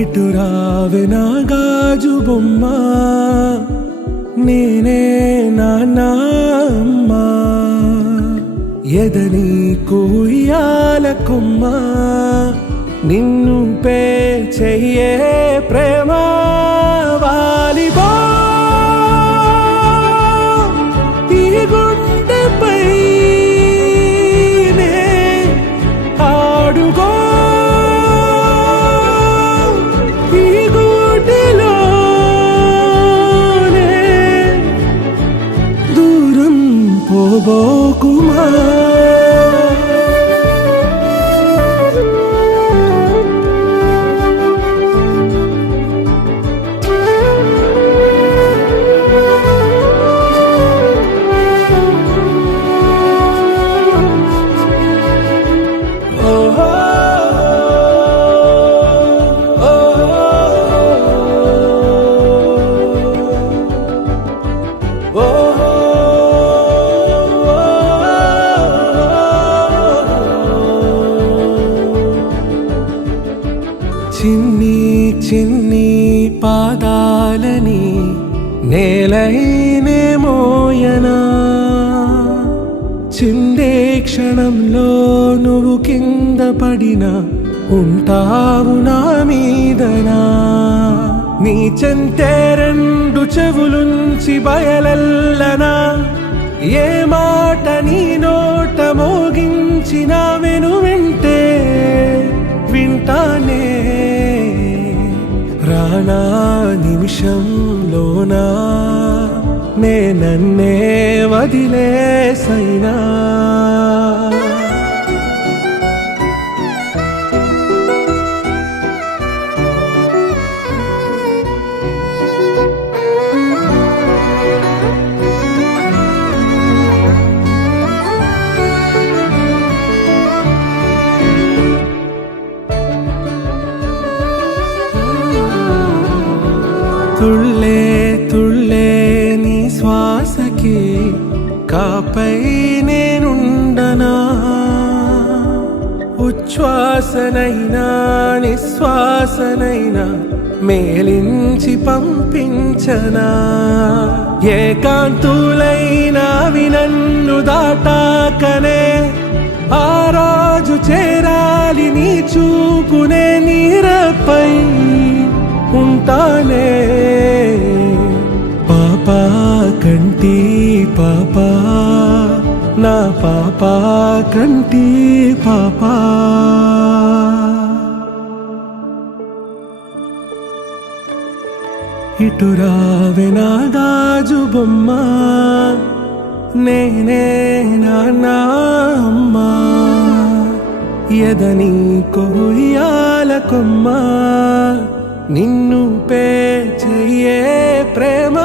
ఇటు రావే నా గాజు బొమ్మ, నేనే నాన్న అమ్మ. ఎదని కుయ్యాల కొమ్మ, నిన్ను పే చెయ్యే ప్రేమ. వాలిబా ఈ గుండెపై నే ఆడుగో, ఈ గుడిలోనే దూరం పోబోకుమా. చిన్ని చిన్ని పాదాలని నేలైనే మోయనా, చిందే క్షణంలో నువ్వు కింద పడినా ఉంటావు నా మీదనా. నీ చెంతే రెండు చెవులుంచి బయలెల్లనా, ఏ మాట నీ నోట మోగించిన వెను వింటే వింటానే. రానా నిమిషంలోనా నే నన్నే వదిలేసైనా. తుళ్ళే తుళ్ళే నీ శ్వాసకి కాపై నేనుండనా, ఉచ్ఛ్వాసనైనా నిశ్వాసనైనా మేలించి పంపించనా. ఏకాంతులైనవి నన్ను దాటాకనే ఆ రోజు చేరాలి నీ చూపునే నీరపై ఉంటానే. పాపా కంటి పాపా, నా పాపా కంటి పాపా. ఇటు రావే నా గాజు బొమ్మ, నేనే నాన్న అమ్మ. ఎదని కొయ్యాల కొమ్మ, నిన్ను పే చెయ్యే ప్రేమ.